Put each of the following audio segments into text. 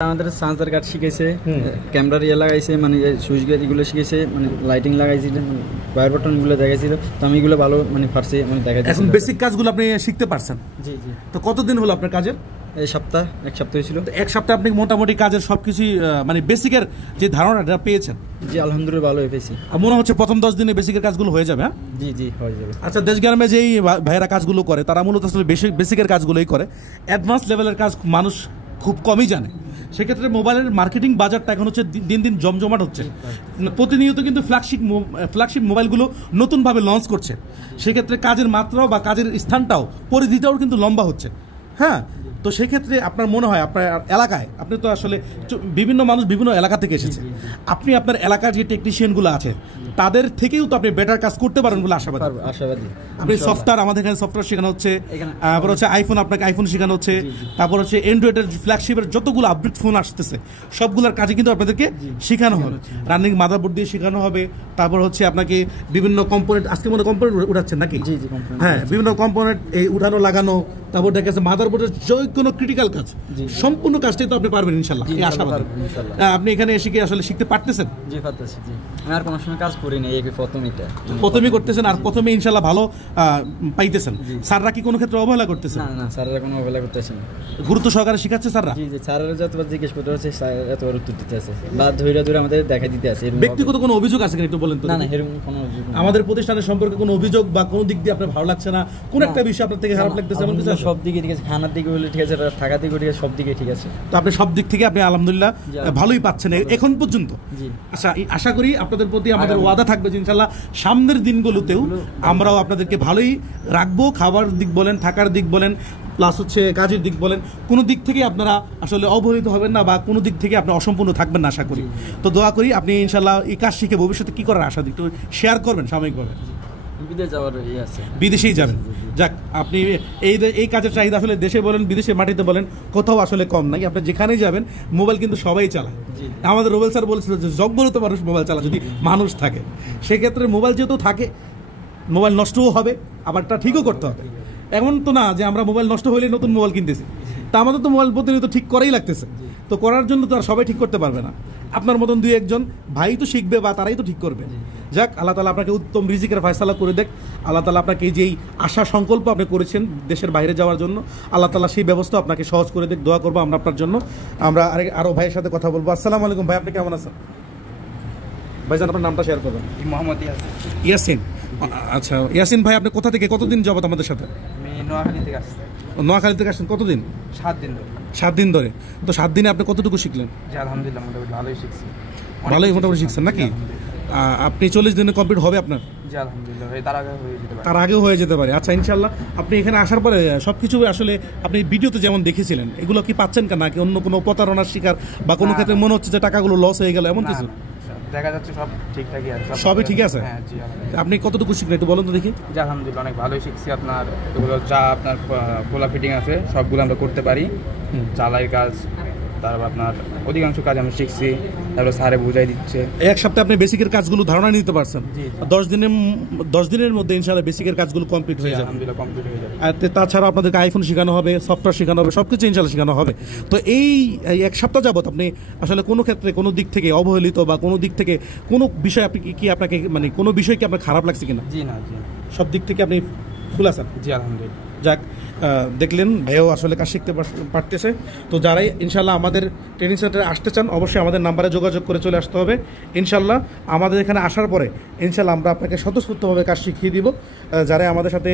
আমাদের সেন্সর কাট শিখাইছে, ক্যামেরা ইয়ে লাগাইছে, মানে সুইচ গেট এগুলো শিখাইছে, মানে লাইটিং লাগাইছিল, ওয়্যার বাটন এগুলো দেখাইছিল। তো আমি এগুলো ভালো মানে পারছি, মানে দেখাইছি। এখন বেসিক কাজগুলো আপনি শিখতে পারছেন? জি জি। তো কতদিন হলো আপনার কাজের? এক সপ্তাহ হয়েছিল। এক সপ্তাহে আপনি মোটামুটি কাজের সবকিছু মানে বেসিকের যে ধারণাটা পেয়েছেন? জি আলহামদুলিল্লাহ ভালো পেয়েছি। মনে হচ্ছে প্রথম 10 দিনে বেসিকের কাজগুলো হয়ে যাবে? জি জি হয়ে যাবে। আচ্ছা, দেশ গ্রামে যেই ভাইয়েরা কাজগুলো করে তারা মূলত আসলে বেসিকের কাজগুলোই করে, অ্যাডভান্স লেভেলের কাজ মানুষ খুব কমই জানে। সেক্ষেত্রে মোবাইলের মার্কেটিং বাজারটা এখন হচ্ছে দিন দিন জমজমাট হচ্ছে। প্রতিনিয়ত কিন্তু ফ্ল্যাগশিপ মোবাইলগুলো নতুনভাবে লঞ্চ করছে। সেক্ষেত্রে কাজের মাত্রাও বা কাজের স্থানটাও পরিধিটাও কিন্তু লম্বা হচ্ছে। হ্যাঁ, তো সেক্ষেত্রে আপনার মনে হয় আপনার এলাকায়, আপনি তো আসলে বিভিন্ন মানুষ বিভিন্ন এলাকা থেকে এসেছে, আপনি আপনার এলাকার যে টেকনিশিয়ানগুলো আছে তাদের থেকেও তো আপনি বেটার কাজ করতে পারেন বলে আশাবাদী। আপনি সফটওয়্যার, আমাদের এখানে সফটওয়্যার শেখানো হচ্ছে, তারপর হচ্ছে আইফোন, আপনাকে আইফোন শেখানো হচ্ছে, তারপর হচ্ছে অ্যান্ড্রয়েডের ফ্ল্যাগশিপের যতগুলো আপডেট ফোন আসতেছে সবগুলোর কাজে কিন্তু আপনাদেরকে শেখানো হবে। রানিং মাদারবোর্ড দিয়ে শেখানো হবে, তারপর হচ্ছে আপনাকে বিভিন্ন কম্পোনেন্ট, আজকে মনে কম্পোনেন্ট উঠাচ্ছেন নাকি? হ্যাঁ, বিভিন্ন কম্পোনেন্ট এই উঠানো লাগানো, তারপর দেখা যাচ্ছে মাদারবোর্ডের যে কোনো ক্রিটিক্যাল কাজ, সম্পূর্ণ কাজটাই তো আপনি পারবেন ইনশাল্লাহ। আপনি এখানে এসে কি আসলে শিখতে পারতেছেন? জি পারতেছি। জি, আমি আর কোনো সময় কাজ করি না, এই প্রথমেই করতেছেন, আর প্রথমে ইনশাল্লাহ ভালো পাইতেছেন। স্যাররা কি কোনো ক্ষেত্রে অবহেলা করতেছেন? না, স্যাররা কোনো অবহেলা করতেছেন না, গুরুত্ব সহকারে শিখাচ্ছে স্যাররা। জি জি, স্যাররা যতবার জিজ্ঞেস করতে হচ্ছে এতবার উত্তর দিতে আছে, বা ধৈর্য আমাদের দেখা দিতে আছে। ব্যক্তিগত কোনো অভিযোগ আছে কিনা একটু বলেন তো? না, এরকম কোনো অভিযোগ। আমাদের প্রতিষ্ঠানের সম্পর্কে কোনো অভিযোগ বা কোনো দিক দিয়ে আপনার ভালো লাগছে না, কোন একটা বিষয় আপনার থেকে খারাপ লাগতেছে এমন কিছু? সব দিকে ঠিক আছে, খানার দিকে বলে ঠিক আছে, থাকার দিকে ঠিক আছে, সব দিকে ঠিক আছে। তো আপনি সব দিক থেকে আপনি আলহামদুলিল্লাহ ভালোই পাচ্ছেন এখন পর্যন্ত। আচ্ছা, আশা করি আপনাদের প্রতি আমাদের ওয়াদা থাকবে যে ইনশাল্লাহ সামনের দিনগুলোতেও আমরাও আপনাদেরকে ভালোই রাখবো। খাবার দিক বলেন, থাকার দিক বলেন, প্লাস হচ্ছে কাজের দিক বলেন, কোনো দিক থেকে আপনারা আসলে অবহেলিত হবেন না বা কোনো দিক থেকে আপনি অসম্পূর্ণ থাকবেন না আশা করি। তো দোয়া করি আপনি ইনশাল্লাহ এই কাজ শিখে ভবিষ্যতে কি করার আশা একটু শেয়ার করবেন সাময়িকভাবে। বিদেশেই যাবেন, যাক, আপনি এই কাজের চাহিদা আসলে দেশে বলেন বিদেশে মাটিতে বলেন কোথাও আসলে কম নাই। আপনি যেখানেই যাবেন মোবাইল কিন্তু সবাই চালায়। আমাদের রুবেল স্যার বলেছিল যে জগবরত মানুষ মোবাইল চালায় যদি মানুষ থাকে। সেক্ষেত্রে মোবাইল যেহেতু থাকে, মোবাইল নষ্টও হবে, আবার তা ঠিকও করতে হবে। এমন তো না যে আমরা মোবাইল নষ্ট হলে নতুন মোবাইল কিনতেছি, তা আমাদের তো মোবাইল প্রতিনিয়ত ঠিক করেই লাগতেছে। তো করার জন্য তো আর সবাই ঠিক করতে পারবে না, আপনার মতন দুই একজন ভাই তো শিখবে বা তারাই তো ঠিক করবে। যাক, আল্লাহ তাআলা আপনাকে উত্তম রিজিকের ফয়সালা করে দেখ। আল্লাহ তাআলা আপনাকে এই যেই আশা সংকল্প আপনি করেছেন দেশের বাইরে যাওয়ার জন্য, আল্লাহ তাআলা সেই ব্যবস্থা আপনাকে সহজ করে দেখ। দোয়া করবো আমরা আপনার জন্য। আমরা আরো ভাইয়ের সাথে কথা বলবো। আসসালামু আলাইকুম ভাই, আপনি কেমন আছেন? ভাইজান আপনার নামটা শেয়ার করবেন। মোহাম্মদ ইয়াসিন। আচ্ছা ইয়াসিন ভাই, আপনি কোথা থেকে কতদিন যাবত আমাদের সাথে? নোয়াখালী থেকে আসছি। নোয়াখালী থেকে আসছেন? কতদিন? 7 দিন ধরে। 7 দিন ধরে। তো 7 দিনে আপনি কতটুকু শিখলেন? জি আলহামদুলিল্লাহ মোটামুটি ভালোই শিখছি। ভালোই মোটামুটি শিখছেন নাকি? আপনি 40 দিনে কমপ্লিট হবে আপনার? জি আলহামদুলিল্লাহ, তার আগেও হয়ে যেতে পারে। আচ্ছা ইনশাল্লাহ। আপনি এখানে আসার পরে সবকিছু আসলে আপনি ভিডিওতে যেমন দেখেছিলেন এগুলো কি পাচ্ছেন কেন, নাকি অন্য কোনো প্রতারণার শিকার বা কোনো ক্ষেত্রে মনে হচ্ছে যে টাকাগুলো লস হয়ে গেল এমন কিছু? দেখা যাচ্ছে সব ঠিকঠাকই আছে। সবই ঠিক আছে? হ্যাঁ জি। আপনি কতটুকু শিখলেন একটু বলুন তো দেখি। জি আলহামদুলিল্লাহ অনেক ভালোই শিখছি। আপনার এগুলো যা আপনার খোলা ফিটিং আছে সবগুলো আমরা করতে পারি। চালাই কাজ, তারপর আপনার অধিকাংশ কাজ আমি শিখছি, তারপর স্যারে বুঝাই দিচ্ছে। এক সপ্তাহে আপনি বেসিকের কাজগুলো ধারণা নিতে পারছেন। 10 দিনের মধ্যে ইনশাআল্লাহ বেসিকের কাজগুলো কমপ্লিট হয়ে যাবে। আলহামদুলিল্লাহ কমপ্লিট হয়ে যাবে। আর তাছাড়া আপনাদেরকে আইফোন শেখানো হবে, সফটওয়্যার শেখানো হবে, সবকিছু ইনশাআল্লাহ শেখানো হবে। তো এই এক সপ্তাহ যাবত আপনি আসলে কোনো ক্ষেত্রে কোনো দিক থেকে অবহেলিত বা কোনো দিক থেকে কোনো বিষয় আপনি কি আপনাকে মানে কোনো বিষয় কি আপনার খারাপ লাগছে কিনা? জি না, জি সব দিক থেকে আপনি ফুল আছেন? জি আলহামদুলিল্লাহ। যাক, দেখলেন ভাইও আসলে কাজ শিখতে পারতেছে। তো যারাই ইনশাল্লাহ আমাদের ট্রেনিং সেন্টারে আসতে চান অবশ্যই আমাদের নাম্বারে যোগাযোগ করে চলে আসতে হবে। ইনশাল্লাহ আমাদের এখানে আসার পরে ইনশাল্লাহ আমরা আপনাকে স্বতঃস্ফূর্তভাবে কাজ শিখিয়ে দিব। যারা আমাদের সাথে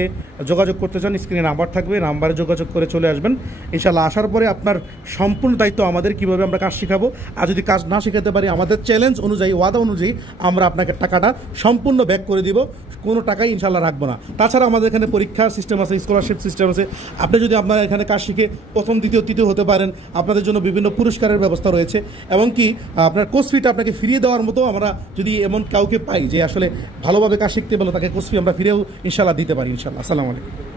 যোগাযোগ করতে চান স্ক্রিনে নাম্বার থাকবে, নাম্বারে যোগাযোগ করে চলে আসবেন। ইনশাল্লাহ আসার পরে আপনার সম্পূর্ণ দায়িত্ব আমাদের কীভাবে আমরা কাজ শেখাবো। আর যদি কাজ না শেখাতে পারি আমাদের চ্যালেঞ্জ অনুযায়ী, ওয়াদা অনুযায়ী আমরা আপনাকে টাকাটা সম্পূর্ণ ব্যাক করে দিব, কোনো টাকাই ইনশাল্লাহ রাখবো না। তাছাড়া আমাদের এখানে পরীক্ষার সিস্টেম আছে, স্কলারশিপ সিস্টেম আছে। আপনি যদি আপনার এখানে কাজ শিখে প্রথম দ্বিতীয় তৃতীয় হতে পারেন, আপনাদের জন্য বিভিন্ন পুরস্কারের ব্যবস্থা রয়েছে। এবং কি আপনার কোর্স ফিটা আপনাকে ফিরিয়ে দেওয়ার মতো আমরা যদি এমন কাউকে পাই যে আসলে ভালোভাবে কাজ শিখতে পারলো, তাকে কোর্স ফি আমরা ফিরেও ইনশাল্লাহ দিতে পারি ইনশাল্লাহ। আসসালামু আলাইকুম।